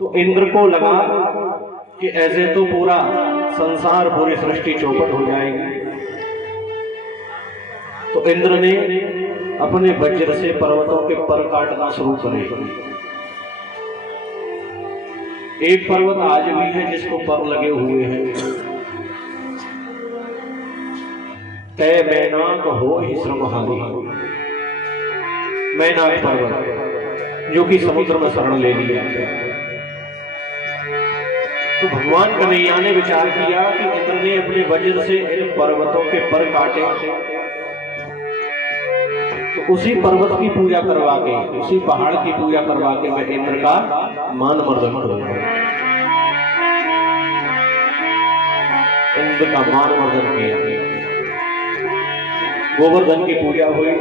तो इंद्र को लगा कि ऐसे तो पूरा संसार, पूरी सृष्टि चौपट हो जाएगी। तो इंद्र ने अपने वज्र से पर्वतों के पर काटना शुरू करे। एक पर्वत आज भी है जिसको पर लगे हुए हैं। तय मैनाक हो ही श्रमहानी, मैनाक पर्वत जो कि समुद्र में शरण ले लिया। तो भगवान कन्हैया ने विचार किया कि इंद्र ने अपने वज्र से इन पर्वतों के पर काटे, तो उसी पर्वत की पूजा करवा के, उसी पहाड़ की पूजा करवा के मैं इंद्र का मान मर्दन करूंगा। इंद्र का मान मर्दन किया, गोवर्धन की पूजा हुई।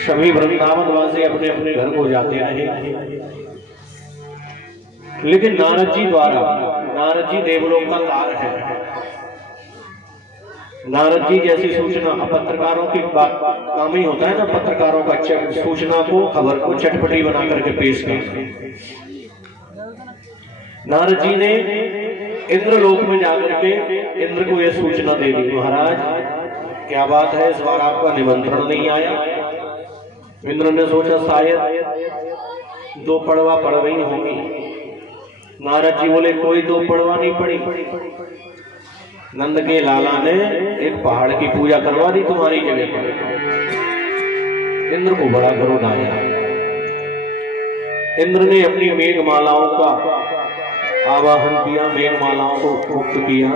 सभी वृंदावनवासी अपने अपने घर को जाते रहे, लेकिन नारद जी द्वारा, नारद जी देवलोक का तार है, नारद जी जैसी सूचना पत्रकारों की काम ही होता है ना, पत्रकारों का सूचना को, खबर को चटपटी बना करके पेश करना। नारद जी ने इंद्रलोक में जाकर के इंद्र को यह सूचना दे दी, महाराज क्या बात है, इस बार आपका निमंत्रण नहीं आया। इंद्र ने सोचा शायद दो पड़वा पड़ गई होंगी। नारद जी बोले कोई दो पड़वा नहीं पड़ी, नंद के लाला ने एक पहाड़ की पूजा करवा दी तुम्हारी जगह पर। इंद्र को बड़ा क्रोध आया। इंद्र ने अपनी मेघमालाओं का आवाहन किया, मेघमालाओं को मुक्त किया।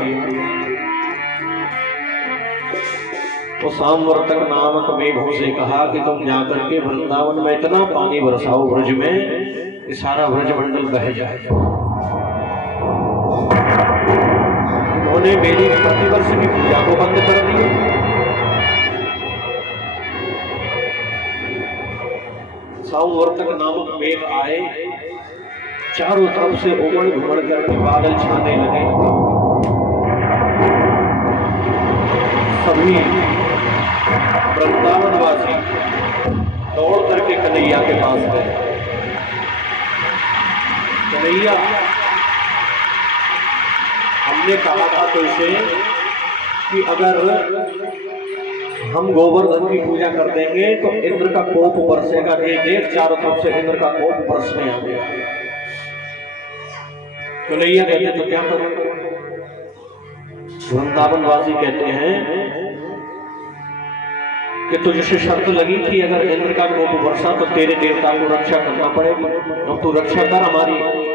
तो सामवर्तक नामक मेघों से कहा कि तुम जाकर के वृंदावन में इतना पानी बरसाओ ब्रज में कि सारा ब्रजमंडल बह जाए। उन्होंने मेरी प्रतिवर्ष की पूजा को बंद कर दिया। सामवर्तक नामक मेघ आए, चारों तरफ से उमड़ घुमड़ करके बादल छाने लगे। सभी वृंदावनवासी दौड़ करके कन्हैया के पास गए। कन्हैया, हमने कहा था तुझसे कि अगर हम गोवर्धन की पूजा कर देंगे तो इंद्र का कोप बरसेगा। देख चारों तरफ से इंद्र का कोप बरसने आ गया। कन्हैया कहते तो क्या करूं? वृंदावनवासी कहते हैं कि तुझसे शर्त लगी थी अगर इंद्र का कोप बरसा तो तेरे देवता को रक्षा करना पड़ेगी, अब तू रक्षा कर हमारी।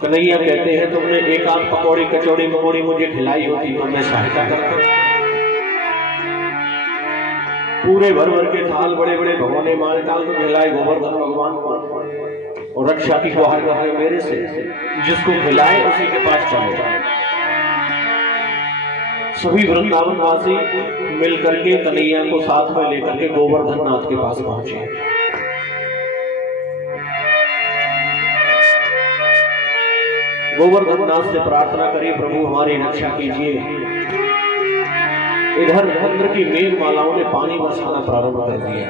कन्हैया कहते हैं तुमने एक आध पकौड़ी कचौड़ी मकोड़ी मुझे खिलाई होती तो मैं सहायता करता। पूरे भर भर के थाल, बड़े बड़े भगोने माल डाल तो खिलाए गोवर्धन भगवान को, और रक्षा की गुहार कर रहे मेरे से, जिसको खिलाए उसी के पास चले जाए। सभी वृंदावनवासी मिलकर के कन्हैया को साथ में लेकर के गोवर्धन नाथ के पास पहुंचे। गोवर्धन नाथ से प्रार्थना करी, प्रभु हमारी रक्षा कीजिए। इधर इंद्र की मेघमालाओं ने पानी बरसाना प्रारंभ कर दिया।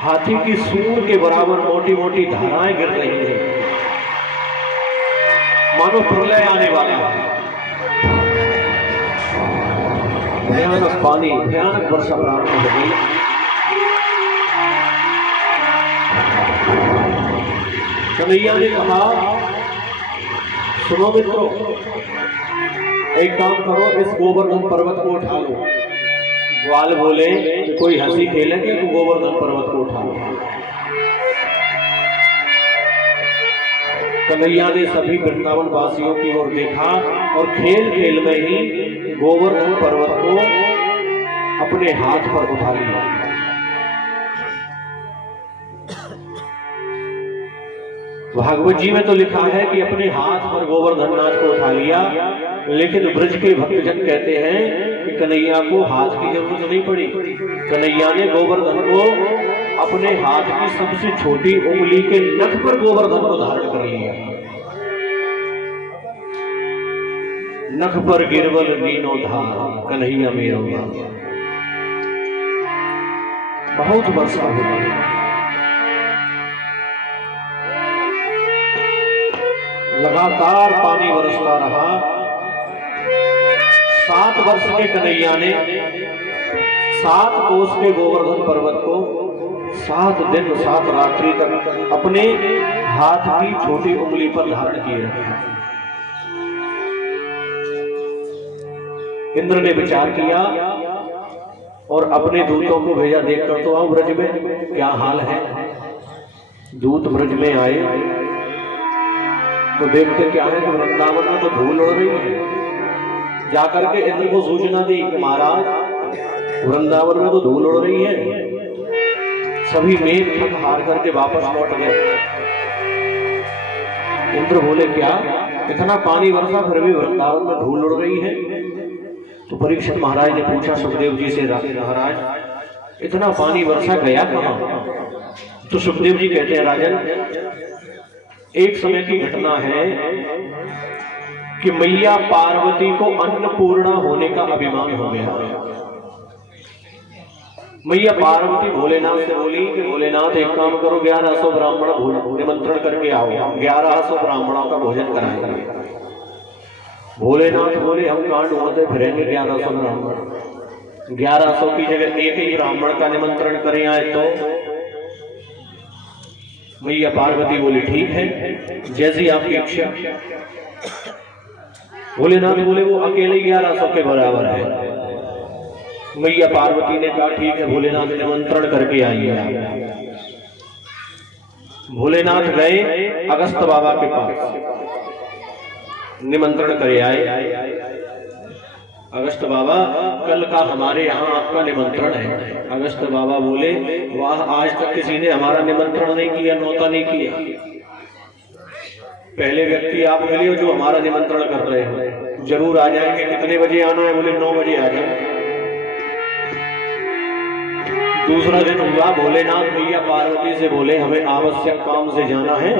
हाथी की सूंड के बराबर मोटी मोटी धाराएं गिर रही हैं, मानो प्रलय आने वाला है। भयानक पानी, भयानक वर्षा प्रारंभ हो गई। कन्हैया ने कहा सुनो मित्रों, एक काम करो, इस गोवर्धन पर्वत को उठा लो। ग्वाल बोले कोई हंसी खेलेंगे तो गोवर्धन पर्वत को उठा लो। कन्हैया ने सभी वृंदावन वासियों की ओर देखा और खेल खेल में ही गोवर्धन पर्वत को अपने हाथ पर उठा लिया। भागवत जी में तो लिखा है कि अपने हाथ पर गोवर्धन नाथ को उठा लिया, लेकिन ब्रज के भक्तजन कहते हैं कि कन्हैया को हाथ की जरूरत नहीं पड़ी। कन्हैया ने गोवर्धन को अपने हाथ की सबसे छोटी उंगली के नख पर गोवर्धन को धारण कर लिया। नख पर गिरवल नीनो धार, कन्हैया मेरो। बहुत वर्षा हुई। लगातार पानी बरसता रहा। 7 वर्ष के कन्हैया ने 7 कोस के गोवर्धन पर्वत को 7 दिन 7 रात्रि तक अपने हाथ की छोटी उंगली पर धारण किए रखा। इंद्र ने विचार किया और अपने दूतों को भेजा, देखकर तो आओ ब्रज में क्या हाल है। दूत ब्रज में आए तो देखते क्या है कि वृंदावन में तो धूल उड़ रही है। जाकर के इंद्र को सूचना दी कि महाराज वृंदावन में तो धूल उड़ रही है। सभी मेघ थक हार करके वापस लौट गए। इंद्र बोले क्या इतना पानी वर्षा फिर भी वृंदावन में धूल उड़ रही है। तो परीक्षित महाराज ने पूछा सुखदेव जी से, महाराज इतना पानी वर्षा गया कहां। तो सुखदेव जी कहते हैं राजन, एक समय की घटना है कि मैया पार्वती को अन्नपूर्णा होने का अभिमान हो गया। मैया पार्वती भोलेनाथ से बोली कि भोलेनाथ एक काम करो, 1100 ब्राह्मण निमंत्रण करके आओ, 1100 ब्राह्मणों का भोजन कराएंगे। भोलेनाथ बोले हम कहां ढूंढते फिरेंगे 1100 ब्राह्मण। 1100 की जगह एक ही ब्राह्मण का निमंत्रण करें आए तो। मैया पार्वती बोली ठीक है जैसी आपकी इच्छा। भोलेनाथ बोले वो अकेले 1100 के बराबर है। मैया पार्वती ने कहा ठीक है भोलेनाथ निमंत्रण करके आइए। भोलेनाथ गए अगस्त बाबा के पास, निमंत्रण करे आए। अगस्त बाबा कल का हमारे यहाँ आपका निमंत्रण है। अगस्त बाबा बोले वाह आज तक किसी ने हमारा निमंत्रण नहीं किया, न्योता नहीं किया। पहले व्यक्ति आप मिले हो जो हमारा निमंत्रण कर रहे हो। जरूर आ जाएंगे, कितने बजे आना है। बोले 9 बजे आ जाए। दूसरा दिन हुआ, भोलेनाथ मैया पार्वती से बोले हमें आवश्यक काम से जाना है,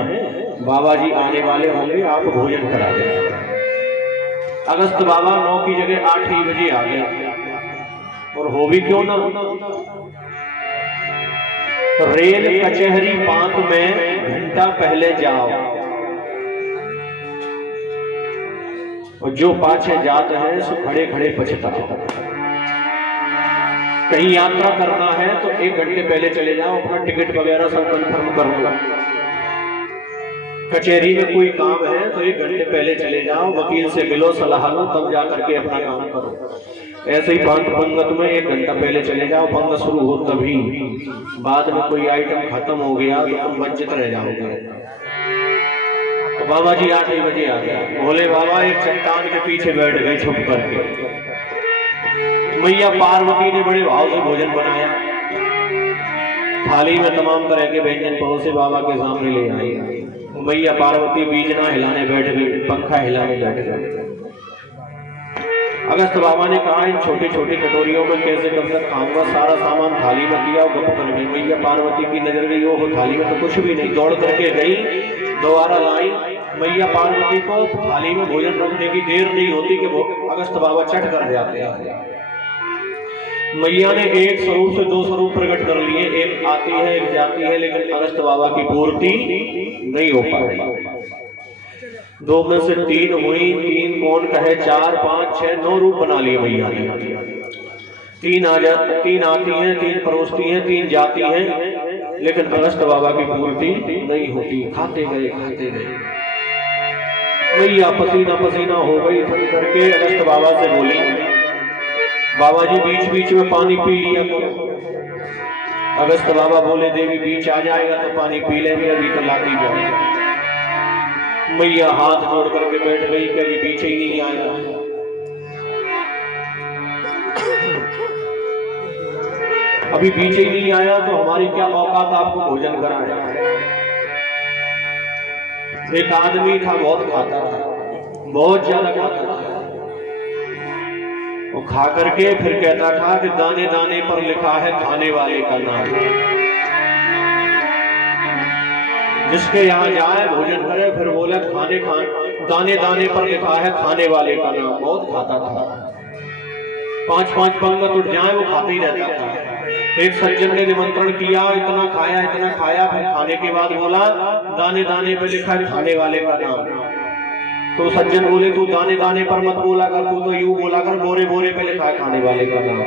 बाबा जी आने वाले होंगे, आप भोजन करा दें। अगस्त बाबा 9 की जगह 8 ही बजे आ गए। और हो भी क्यों ना, रेल कचहरी पांत में घंटा पहले जाओ और जो पाछे जाते हैं सो खड़े खड़े पछताओ। कहीं यात्रा करना है तो 1 घंटे पहले चले जाओ, अपना टिकट वगैरह सब कंफर्म कर लो। कचहरी में कोई काम है तो 1 घंटे पहले चले जाओ, वकील से मिलो, सलाह लो, तब जा करके अपना काम करो। ऐसे ही पंगत में 1 घंटा पहले चले जाओ, पंगत शुरू हो तभी। बाद में कोई आइटम खत्म हो गया तो तुम वंचित रह जाओगे। तो बाबा जी 8 ही बजे आ गए। भोले बाबा एक चट्टान के पीछे बैठ गए छुप करके। मैया पार्वती ने बड़े भाव से भोजन बनाया, थाली में तमाम तरह के व्यंजन परोसे बाबा के सामने ले आई। मैया पार्वती बीजना हिलाने बैठ गई, पंखा हिलाने बैठ गए। अगस्त बाबा ने कहा इन छोटी छोटी कटोरियों में कैसे कब तक खाऊंगा, सारा सामान थाली में किया और गप कर गई। मैया पार्वती की नजर गई, वो थाली में तो कुछ भी नहीं। दौड़ करके गई, दोबारा लाई। मैया पार्वती को थाली में भोजन रखने की देर नहीं होती कि वो अगस्त बाबा चट कर जाते हैं। मैया ने एक स्वरूप से 2 स्वरूप प्रकट कर लिए, एक आती है एक जाती है, लेकिन अगस्त बाबा की पूर्ति नहीं हो पाई। 2 में से 3 हुई, 3 कौन कहे 4 5 6 9 रूप बना लिए मैया ने। 3 आती हैं, 3 परोसती हैं, 3 जाती हैं, लेकिन अगस्त बाबा की पूर्ति नहीं होती। खाते गए। मैया पसीना पसीना हो गई, थक करके अगस्त बाबा से बोली बाबा जी बीच बीच में पानी पी लिया करो। अगस्त बाबा बोले देवी बीच आ जाएगा तो पानी पी लेंगे, अभी तो लाती जाएगा। मैया हाथ जोड़ करके बैठ गई कि अभी पीछे ही नहीं आया। अभी पीछे ही नहीं आया तो हमारी क्या औकात आपको भोजन कराए। एक आदमी था, बहुत खाता था, बहुत ज्यादा खाता था। वो खा करके फिर कहता था कि दाने दाने पर लिखा है खाने वाले का नाम। जिसके यहाँ जाए भोजन करे, फिर बोले दाने दाने पर लिखा है खाने वाले का नाम। बहुत खाता था, 5-5 पंगत उठ जाए वो खाते ही रहता था। एक सज्जन ने निमंत्रण किया, इतना खाया, फिर खाने के बाद बोला दाने दाने पे लिखा है खाने वाले का नाम। तो सज्जन बोले तू दाने दाने पर मत बोला कर, तू तो यूं बोला कर बोरे बोरे पे लिखा है खाने वाले का नाम।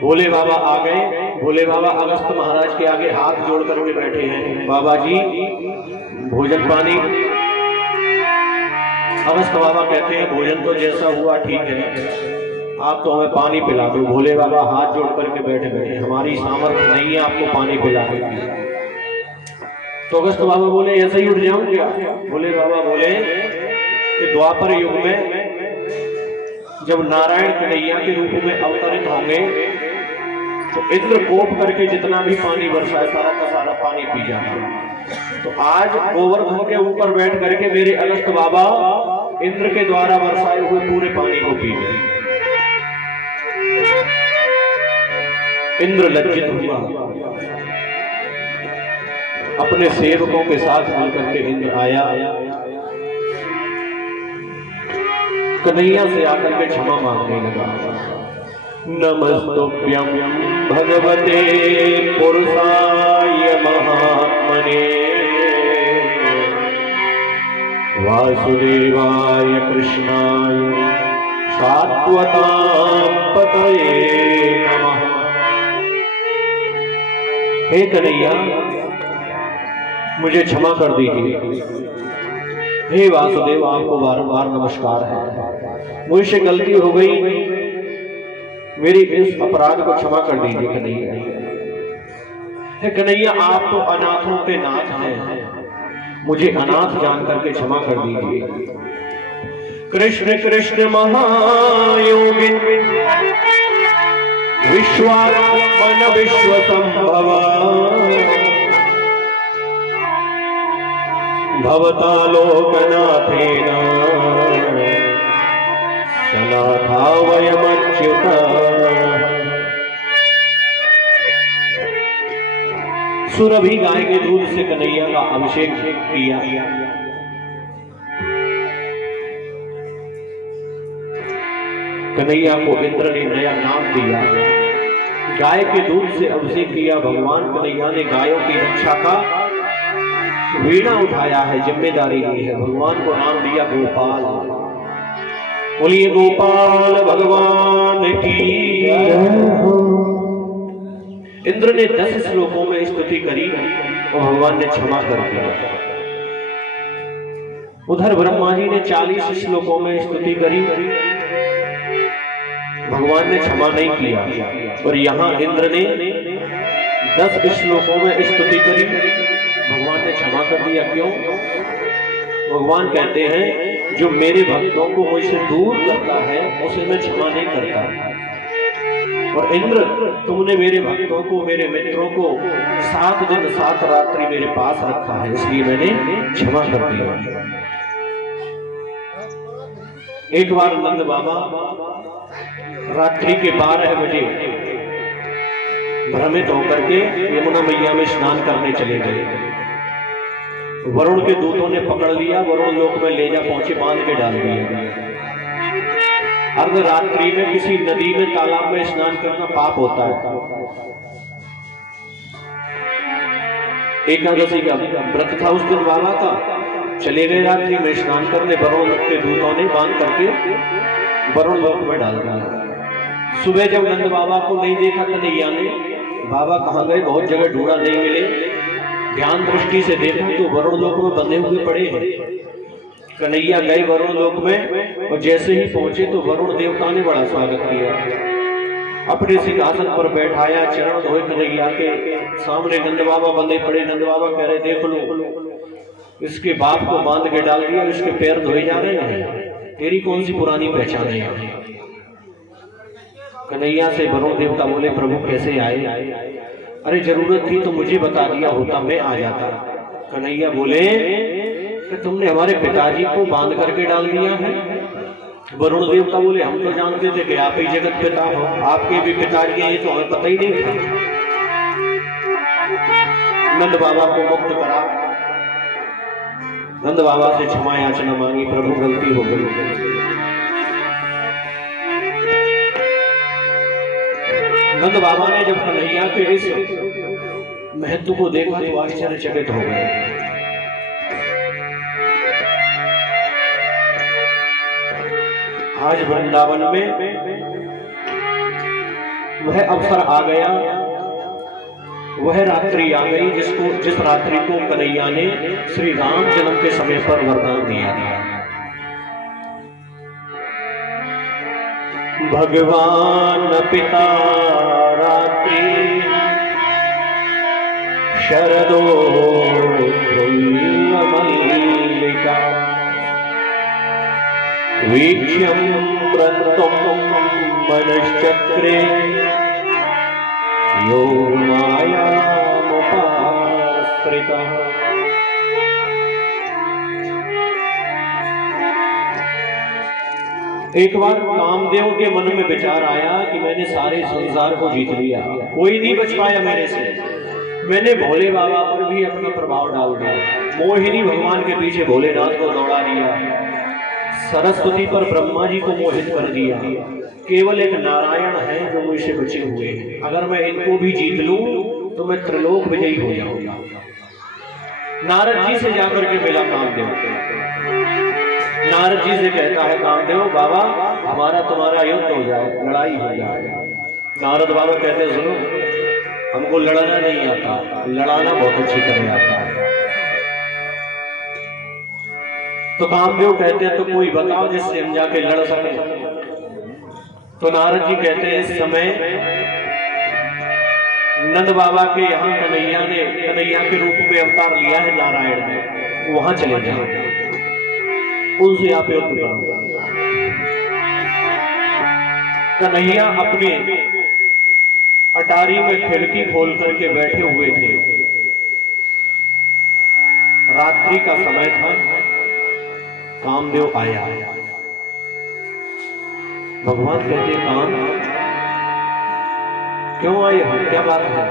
भोले बाबा आ गए। भोले बाबा अगस्त महाराज के आगे हाथ जोड़ करके बैठे हैं, बाबा जी भोजन पानी। अगस्त बाबा कहते हैं भोजन तो जैसा हुआ ठीक है, आप तो हमें पानी पिला दो। भोले बाबा हाथ जोड़ करके बैठे बैठे, हमारी सामर्थ्य नहीं है आपको पानी पिलाने की। तो अगस्त बाबा बोले ऐसे ही उठ जाऊं क्या? भोले बाबा बोले कि द्वापर युग में जब नारायण कन्हैया के रूप में अवतरित होंगे तो इंद्र कोप करके जितना भी पानी बरसाए सारा का सारा पानी पी जाता। तो आज गोवर्धन के ऊपर बैठ करके मेरे अगस्त बाबा इंद्र के द्वारा बरसाए हुए पूरे पानी को पी गए। इंद्र लज्जित हुआ, अपने सेवकों के साथ मिलकर के इंद्र आया, कन्हैया से आकर के क्षमा मांगने लगा। नमस्तुभ्यं भगवते पुरुषाय महात्मने वासुदेवाय कृष्णाय सात्वतापतये नमः। हे कन्हैया मुझे क्षमा कर दीजिए। हे वासुदेव आपको बार-बार नमस्कार है, मुझसे गलती हो गई, मेरी इस अपराध को क्षमा कर दीजिए कन्हैया। हे कन्हैया आप तो अनाथों के नाथ हैं, मुझे अनाथ जान करके क्षमा कर दीजिए। कृष्ण कृष्ण महायोगी विश्वात्मन विश्वसंभव भवता लोकनाथेन सनाथा वयमच्युत। सुरभि गाय के दूध से कन्हैया का अभिषेक किया। कन्हैया को इंद्र ने नया नाम दिया, गाय के दूध से अभिषेक किया। भगवान कन्हैया ने गायों की रक्षा का वीणा उठाया है, जिम्मेदारी ली है। भगवान को नाम दिया गोपाल। बोलिए गोपाल भगवान की। इंद्र ने 10 श्लोकों में स्तुति करी और भगवान ने क्षमा कर दिया। उधर ब्रह्मा जी ने 40 श्लोकों में स्तुति करी, भगवान ने क्षमा नहीं किया। और यहाँ इंद्र ने 10 श्लोकों में स्तुति करी, भगवान ने क्षमा कर दिया। क्यों? भगवान कहते हैं जो मेरे भक्तों को मुझसे दूर करता है उसे मैं क्षमा नहीं करता। और इंद्र तुमने मेरे भक्तों को, मेरे मित्रों को 7 दिन 7 रात्रि मेरे पास रखा है, इसलिए मैंने क्षमा कर दिया। एक बार नंद बाबा रात्रि के 12 बजे भ्रमित होकर के यमुना मैया में स्नान करने चले गए। वरुण के दूतों ने पकड़ लिया, वरुण लोक में ले जा पहुंचे, बांध के डाल दिया। अर्धरात्रि में किसी नदी में, तालाब में स्नान करना पाप होता है। एकादशी का व्रत था उस दिन बाबा का, चले गए रात्रि में स्नान करने, वरुण लोक के दूतों ने बांध करके वरुण लोक में डाल दिया। सुबह जब नंद बाबा को नहीं देखा कन्हैया ने, बाबा कहाँ गए, बहुत जगह ढूंढा नहीं मिले। ध्यान दृष्टि से देखा तो वरुण लोक में बंधे हुए पड़े हैं। कन्हैया गए वरुण लोक में और जैसे ही पहुंचे तो वरुण देवता ने बड़ा स्वागत किया, अपने सिंहासन पर बैठाया, चरण धोए कन्हैया के सामने। नंद बाबा बंधे पड़े। नंद बाबा कह रहे देख लो, इसके बाप को बांध के डाल दिया, इसके पैर धोए जा रहे हैं, तेरी कौन सी पुरानी पहचान है? कन्हैया से वरुण देवता बोले प्रभु कैसे आए? अरे जरूरत थी तो मुझे बता दिया होता, मैं आ जाता। कन्हैया बोले कि तुमने हमारे पिताजी को बांध करके डाल दिया है। वरुण देवता बोले हम तो जानते थे कि आप ही जगत पिता हो, आपके भी पिताजी हैं, ये तो हमें पता ही नहीं था। नंद बाबा को मुक्त करा, नंद बाबा से क्षमा याचना मांगी, प्रभु गलती हो गई। नंद बाबा ने जब कन्हैया के इस महत्व को देखा तो आश्चर्यचकित हो गए। आज वृंदावन में वह अवसर आ गया, वह रात्रि आ गई जिस रात्रि को कन्हैया ने श्री राम जन्म के समय पर वरदान दिया। भगवान पिता रात्रि शरदो मल्लिका वीक्ष्यं वृत्तं मनश्चक्रे यो मायामुपाश्रितः। एक बार कामदेव के मन में विचार आया कि मैंने सारे संसार को जीत लिया, कोई नहीं बच पाया मेरे से। मैंने भोले बाबा पर भी अपना प्रभाव डाल दिया, मोहिनी भगवान के पीछे भोलेनाथ को दौड़ा दिया, सरस्वती पर ब्रह्मा जी को मोहित कर दिया। केवल एक नारायण है जो मुझसे बचे हुए हैं, अगर मैं इनको भी जीत लूं तो मैं त्रिलोक विजयी हो जाऊंगा। नारद जी से जाकर के मिला कामदेव। नारद जी से कहता है कामदेव बाबा हमारा तुम्हारा युद्ध हो जाए, लड़ाई हो जाए। नारद बाबा कहते सुनो हमको लड़ना नहीं आता, लड़ाना बहुत अच्छी तरह आता है। तो कामदेव कहते हैं तो कोई बताओ जिससे हम जाके लड़ सके। तो नारद जी कहते हैं इस समय नंद बाबा के यहाँ कन्हैया के रूप में अवतार लिया है नारायण ने, वहां चले जाओ, उनसे आप युद्ध करो। कन्हैया अपने अटारी में खिड़की खोल करके बैठे हुए थे। रात्रि का समय था, कामदेव आया। भगवान कहते काम क्यों आए हो, क्या बात है?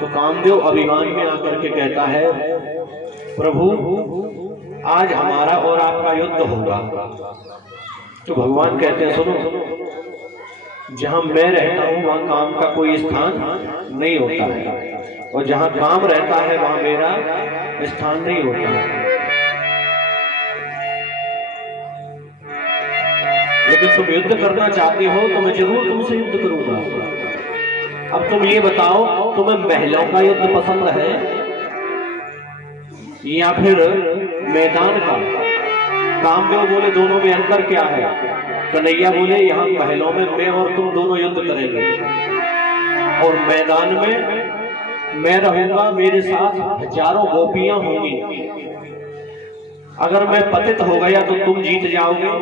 तो कामदेव अभिमान में आकर के कहता है प्रभु आज हमारा और आपका युद्ध होगा। तो भगवान कहते हैं सुनो जहां मैं रहता हूं वहां काम का कोई स्थान नहीं होता है, और जहां काम रहता है वहां मेरा स्थान नहीं होता है। लेकिन तुम युद्ध करना चाहते हो तो मैं जरूर तुमसे युद्ध करूंगा। अब तुम ये बताओ तुम्हें महिलाओं का युद्ध पसंद है या फिर मैदान का? कामदेव बोले दोनों में अंतर क्या है? कन्हैया बोले यहाँ महलों में मैं और तुम दोनों युद्ध करेंगे, और मैदान में मैं रहूंगा, मेरे साथ हजारों गोपियां होंगी। अगर मैं पतित हो गया तो तुम जीत जाओगे,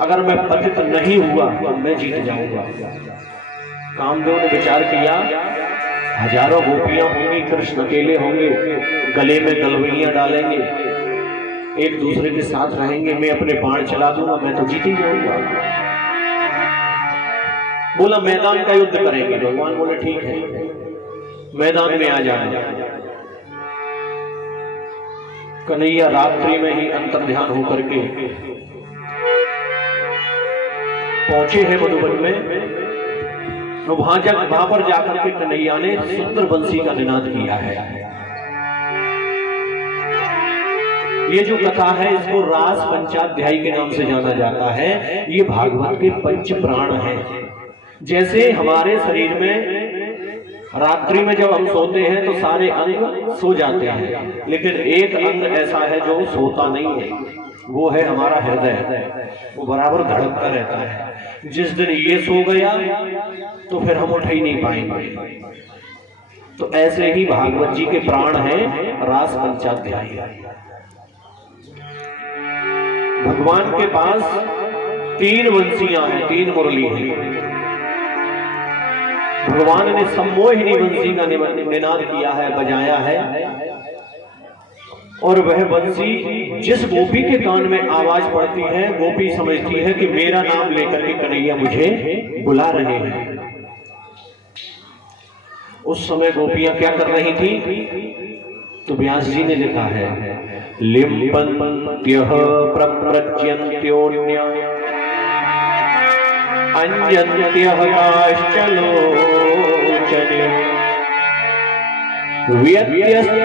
अगर मैं पतित नहीं हुआ तो मैं जीत जाऊंगा। कामदेव ने विचार किया हजारों गोपियां होंगी, कृष्ण अकेले होंगे, गले में गलवैयां डालेंगे, एक दूसरे के साथ रहेंगे, मैं अपने बाण चला दूंगा, मैं तो जीत ही जाऊंगा। बोला मैदान का युद्ध करेंगे। भगवान बोले ठीक है मैदान में आ जाए। कन्हैया रात्रि में ही अंतर्ध्यान होकर के पहुंचे हैं मधुबन में। तो वहां पर जाकर के कन्हैया ने सुंदर बंसी का निनाद किया है। ये जो कथा है इसको रास पंचाध्यायी के नाम से जाना जाता है। ये भागवत के पंच प्राण हैं। जैसे हमारे शरीर में रात्रि में जब हम सोते हैं तो सारे अंग सो जाते हैं, लेकिन एक अंग ऐसा है जो सोता नहीं है, वो है हमारा हृदय। वो बराबर धड़कता रहता है। जिस दिन ये सो गया तो फिर हम उठ ही नहीं पाएंगे। तो ऐसे ही भागवत जी के प्राण हैं रास पंचाध्यायी। भगवान के पास 3 बंसियां हैं, 3 मुरली हैं। भगवान ने सम्मोहिनी बंसी का निनाद किया है, बजाया है, और वह बंसी जिस गोपी के कान में आवाज पड़ती है गोपी समझती है कि मेरा नाम लेकर के कन्हैया मुझे बुला रहे हैं। उस समय गोपियां क्या कर रही थी? तो व्यास जी ने लिखा है लिम्पन्त्यः प्रव्रज्यन्त्योऽन्या अंजन्त्यः काश्चलोचने व्यत्यस्तवस्त्राभरणाः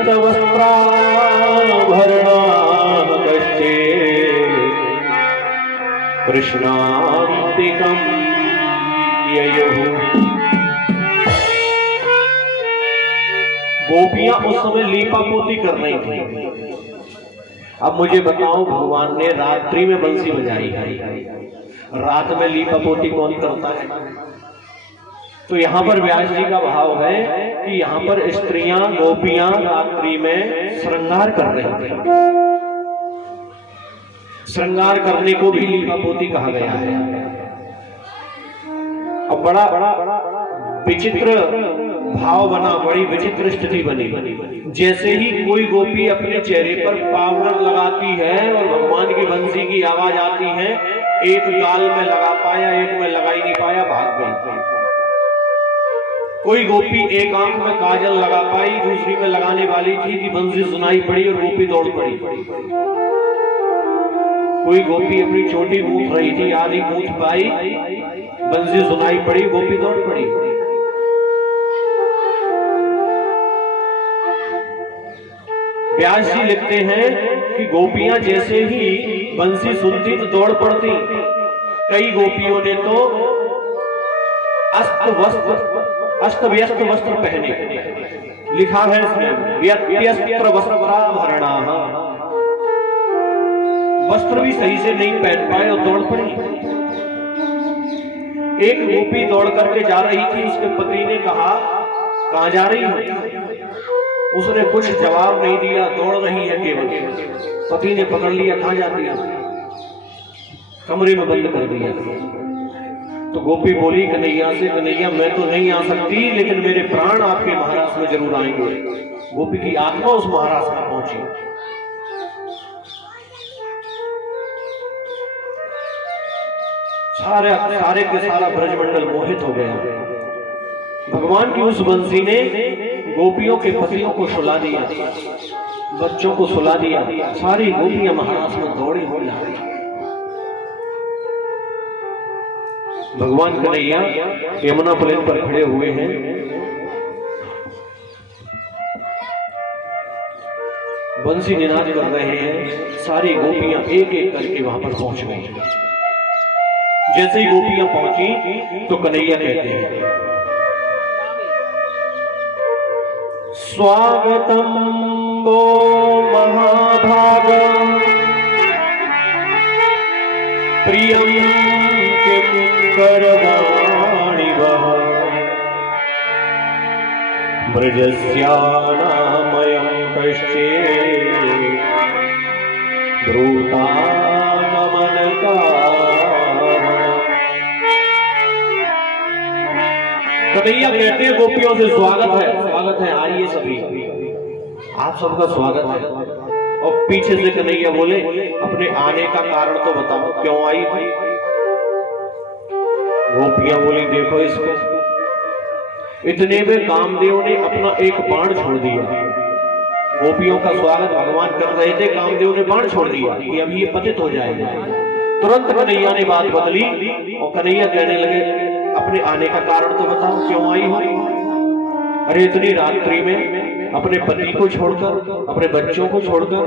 कश्चित् कृष्णान्तिकं ययुः। गोपियां उस समय लीपापोती कर रही थी। अब मुझे बताओ, भगवान ने रात्रि में बंसी बजाई है, रात में लीपापोती कौन करता है? तो यहाँ पर व्यास जी का भाव है कि यहाँ पर स्त्रियां गोपियां रात्रि में श्रृंगार कर रही थी। श्रृंगार करने को भी लीपापोती कहा गया है। अब बड़ा विचित्र भाव बना, बड़ी विचित्र स्थिति बनी। जैसे ही कोई गोपी अपने चेहरे पर पाउडर लगाती है और भगवान की बंसी की आवाज आती है, एक गाल में लगा पाया, एक में लगा ही नहीं पाया, भाग गई। कोई गोपी एक आंख में काजल लगा पाई, दूसरी में लगाने वाली थी कि बंसी सुनाई पड़ी और गोपी दौड़ पड़ी। कोई गोपी अपनी चोटी गूंथ रही थी, आधी गूंथ पाई, बंसी सुनाई पड़ी, गोपी दौड़ पड़ी। व्यास जी लिखते हैं कि गोपियां जैसे ही बंसी सुनती तो दौड़ पड़ती। कई गोपियों ने तो अस्त व्यस्त वस्त्र पहने, लिखा है इसमें व्यत्यस्त्र वस्त्राभरणाः, वस्त्र भी सही से नहीं पहन पाए और दौड़ पड़ी। एक गोपी दौड़ करके जा रही थी, उसके पति ने कहा कहां जा रही है? उसने कुछ जवाब नहीं दिया, दौड़ रही है केवल। पति ने पकड़ लिया, कहां जाती है? कमरे में बंद कर दिया। तो गोपी बोली कन्हैया से, कन्हैया मैं तो नहीं आ सकती, लेकिन मेरे प्राण आपके महाराज में जरूर आएंगे। गोपी की आत्मा उस महाराज में पहुंची। सारे के सारा ब्रजमंडल मोहित हो गया। भगवान की उस बंसी ने गोपियों के पतियों को सुला दिया, बच्चों को सुला दिया। सारी गोपियां महाराज में दौड़ी हो रही। भगवान कन्हैया यमुना पुलिन पर खड़े हुए हैं। बंसी निनाद कर रहे हैं। सारी गोपियां एक एक करके वहां पर पहुंच गई। जैसे ही गोपियां पहुंची तो कन्हैया कहते हैं, स्वागतम वो महाभागम प्रियम किम करवाणि वः ब्रजस्यानामयं कश्चित् ब्रूतागमनकारणम्। कन्हैया कहते हैं गोपियों से स्वागत है, आइए सभी, आप सबका स्वागत है। और पीछे से कन्हैया बोले अपने आने का कारण तो बताओ, क्यों आई थी? गोपियां बोली देखो इसको। इतने में कामदेव ने अपना एक बाण छोड़ दिया। गोपियों का स्वागत भगवान कर रहे थे, कामदेव ने बाण छोड़ दिया कि अब ये पतित हो जाएगा। तुरंत कन्हैया ने बात बदली और कन्हैया कहने लगे अपने आने का कारण तो बताओ, क्यों आई हो? अरे इतनी रात्रि में अपने पति को छोड़कर, अपने बच्चों को छोड़कर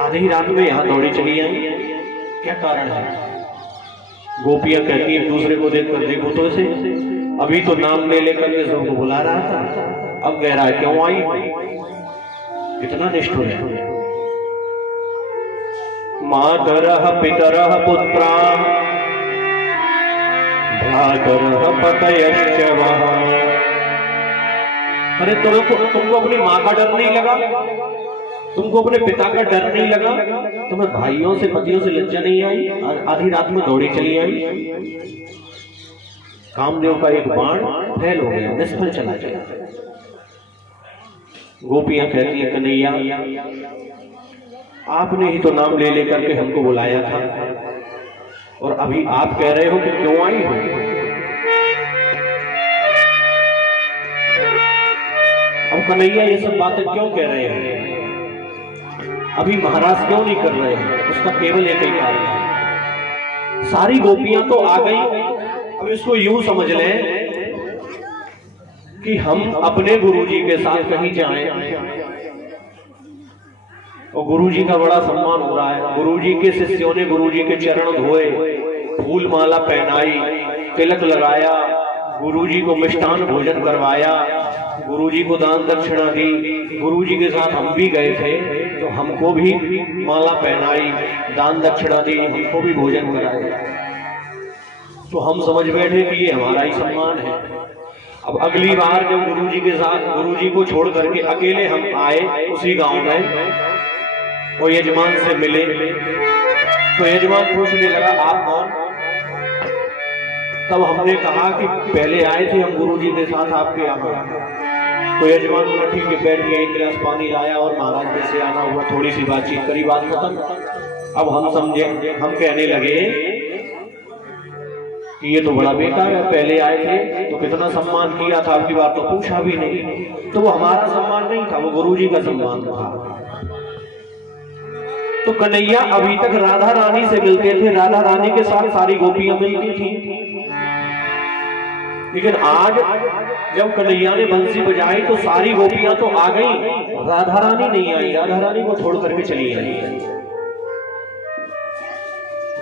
आधी रात में यहाँ दौड़ी चली आई, क्या कारण है? गोपियां कहती हैं दूसरे को देखकर, देखो तो इसे अभी तो नाम ले लेकर के सबको बुला रहा था, अब कह रहा है क्यों आई? कितना निष्ठुर है। मातरः पितरः पुत्राः भ्रातरः पतयश्च वः। अरे तुमको अपनी माँ का डर नहीं लगा? तुमको अपने पिता का डर नहीं लगा? तुम्हें भाइयों से पतियों से लज्जा नहीं आई? आधी रात में दौड़ी चली आई। कामदेव का एक बाण फैल हो गया, निष्फल चला गया। गोपियां कहती है कन्हैया आपने ही तो नाम ले लेकर के हमको बुलाया था और अभी आप कह रहे हो कि क्यों आई हो? अब कन्हैया ये सब बातें क्यों कह रहे हैं? अभी महाराज क्यों नहीं कर रहे हैं? उसका केवल एक ही कारण है, सारी गोपियां तो आ गई। अब इसको यूं समझ लें कि हम अपने गुरुजी के साथ कहीं जाएं और गुरुजी का बड़ा सम्मान हो रहा है, गुरुजी के शिष्यों ने गुरुजी के चरण धोए, फूल माला पहनाई, तिलक लगाया, गुरुजी को मिष्ठान भोजन करवाया, गुरुजी को दान दक्षिणा दी, गुरुजी के साथ हम भी गए थे तो हमको भी माला पहनाई, दान दक्षिणा दी, हमको भी भोजन कराया, तो हम समझ बैठे कि ये हमारा ही सम्मान है। अब अगली बार जब गुरुजी के साथ गुरुजी को छोड़ करके अकेले हम आए उसी गांव में और यजमान से मिले तो यजमान पूछने लगा आप कौन? तब हमने कहा कि पहले आए थे हम गुरुजी के साथ आपके यहाँ। तो यजमान बोला ठीक है बैठिए, एक गिलास पानी लाया और महाराज जैसे आना हुआ थोड़ी सी बातचीत करी, बात खत्म। अब हम समझे, हम कहने लगे कि ये तो बड़ा बेकार है, पहले आए थे तो कितना सम्मान किया था, आपकी बात तो पूछा भी नहीं। तो वो हमारा सम्मान नहीं था, वो गुरुजी का सम्मान था। तो कन्हैया अभी तक राधा रानी से मिलते थे, राधा रानी के साथ सारी गोपियां मिलती थी, लेकिन आज जब कन्हैया ने बंसी बजाई तो सारी गोपियां तो आ गई, राधा रानी नहीं आई, राधा रानी को छोड़ करके चली आई।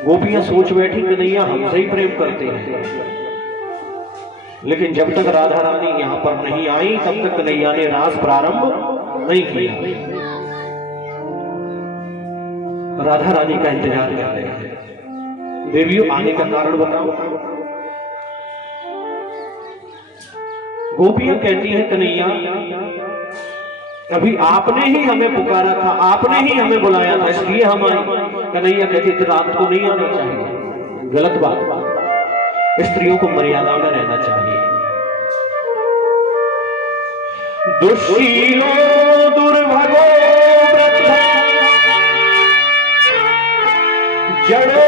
गोपियां सोच बैठी कन्हैया हमसे ही प्रेम करते हैं, लेकिन जब तक राधा रानी यहाँ पर नहीं आई तब तक कन्हैया ने रास प्रारंभ नहीं किया। राधा रानी का इंतजार कर रहे हैं। देवियों आने का कारण बताओ। गोपियां कहती हैं कन्हैया अभी आपने ही हमें पुकारा था, आपने ही हमें बुलाया था, इसलिए हम आए। कन्हैया कहती थी रात को नहीं आना चाहिए, गलत बात, स्त्रियों को मर्यादा में रहना चाहिए। दुष्शीलो दुर्भगो जड़ो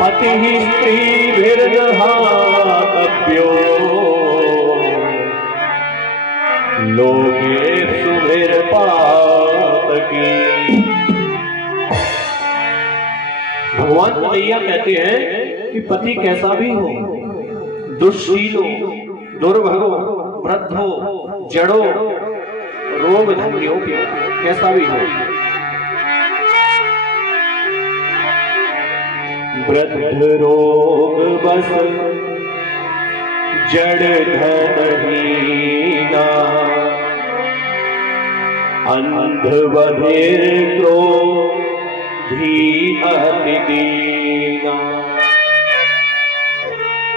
पति स्त्री भिर्दहातव्यो लोके सुभिर पातकी। भगवान कन्हैया कहते हैं कि पति कैसा भी हो, दुष्शीलो, दुर्भगो, वृद्धो, जड़ो, रोग धन्यो, कैसा भी हो, वृद्ध रोग बस जड़ धनहीना, अंध बधिर क्रोधी अति दीना।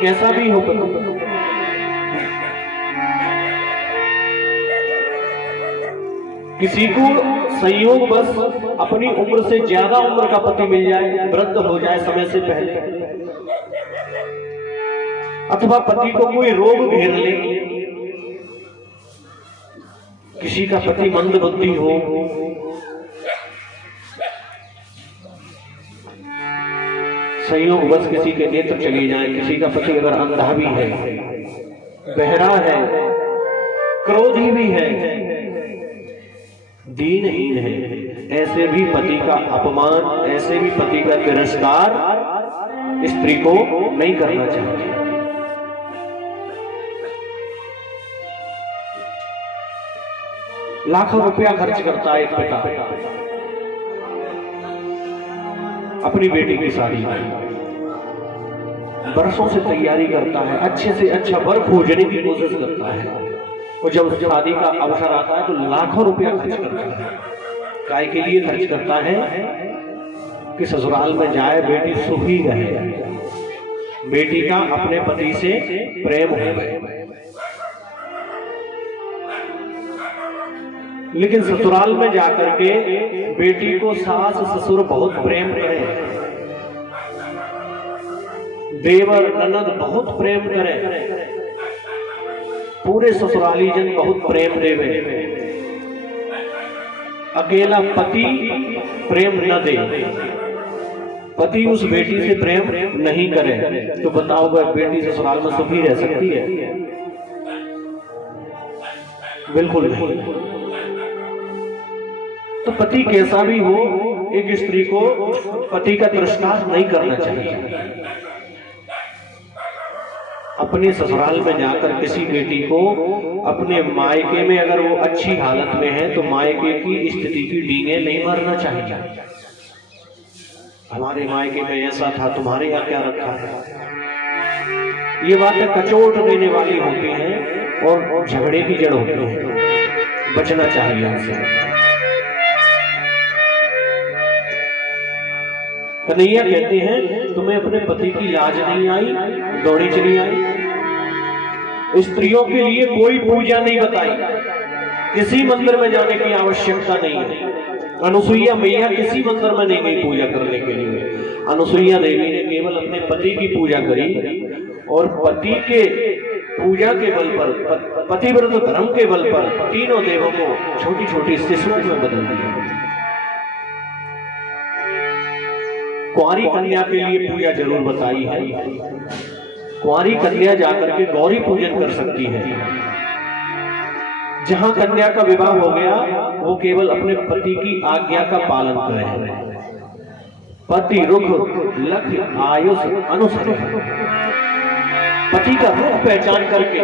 कैसा भी हो किसी को संयोग बस अपनी उम्र से ज्यादा उम्र का पति मिल जाए, वृद्ध हो जाए समय से पहले, अथवा पति को कोई रोग घेर ले, किसी का पति मंद बुद्धि हो, संयोग बस किसी के नेत्र चले जाए, किसी का पति अगर अंधा भी है, बहरा है, क्रोधी भी है, दीनहीन है, ऐसे भी पति का अपमान, ऐसे भी पति का तिरस्कार स्त्री को नहीं करना चाहिए। लाखों रुपया खर्च करता है एक पिता अपनी बेटी की शादी में, बरसों से तैयारी करता है, अच्छे से अच्छा वर खोजने की कोशिश करता है, और जब शादी का अवसर आता है तो लाखों रुपया खर्च करता है। काय के लिए खर्च करता है कि ससुराल में जाए बेटी सुखी रहे, बेटी का अपने पति से प्रेम हो गए। लेकिन ससुराल में जाकर के बेटी को सास ससुर बहुत प्रेम करें, देवर ननद बहुत प्रेम करें, पूरे ससुराली जन बहुत प्रेम देवे, अकेला पति प्रेम न दे, पति उस बेटी से प्रेम नहीं करे, तो बताओ वह बेटी ससुराल में सुखी रह सकती है? बिल्कुल नहीं। तो पति कैसा भी हो, एक स्त्री को पति का तिरस्कार नहीं करना चाहिए। अपने ससुराल में जाकर किसी बेटी को अपने मायके में अगर वो अच्छी हालत में है तो मायके की स्थिति की डींगे नहीं मारना चाहिए। हमारे मायके में ऐसा था, तुम्हारे यहाँ क्या रखा है, ये बातें कचोट देने वाली होती हैं और झगड़े की जड़ होती है, बचना चाहिए उनसे। कन्हैया कहते हैं तुम्हें अपने पति की लाज नहीं आई, दौड़ी चली आई। स्त्रियों के लिए कोई पूजा नहीं बताई, किसी मंदिर में जाने की आवश्यकता नहीं है। अनुसुईया मैया किसी मंदिर में नहीं गई पूजा करने के लिए। अनुसुईया देवी ने केवल अपने पति की पूजा करी और पति के पूजा के बल पर, पतिव्रत धर्म के बल पर तीनों देवों को छोटी छोटी शिशुओं में बदल दिया। कुंवारी कन्या के लिए पूजा जरूर बताई है। कुंवारी कन्या जाकर के गौरी पूजन कर सकती है। जहां कन्या का विवाह हो गया वो केवल अपने पति की आज्ञा का पालन करे। पति रुख लख आयुष अनुसर, पति का रुख पहचान करके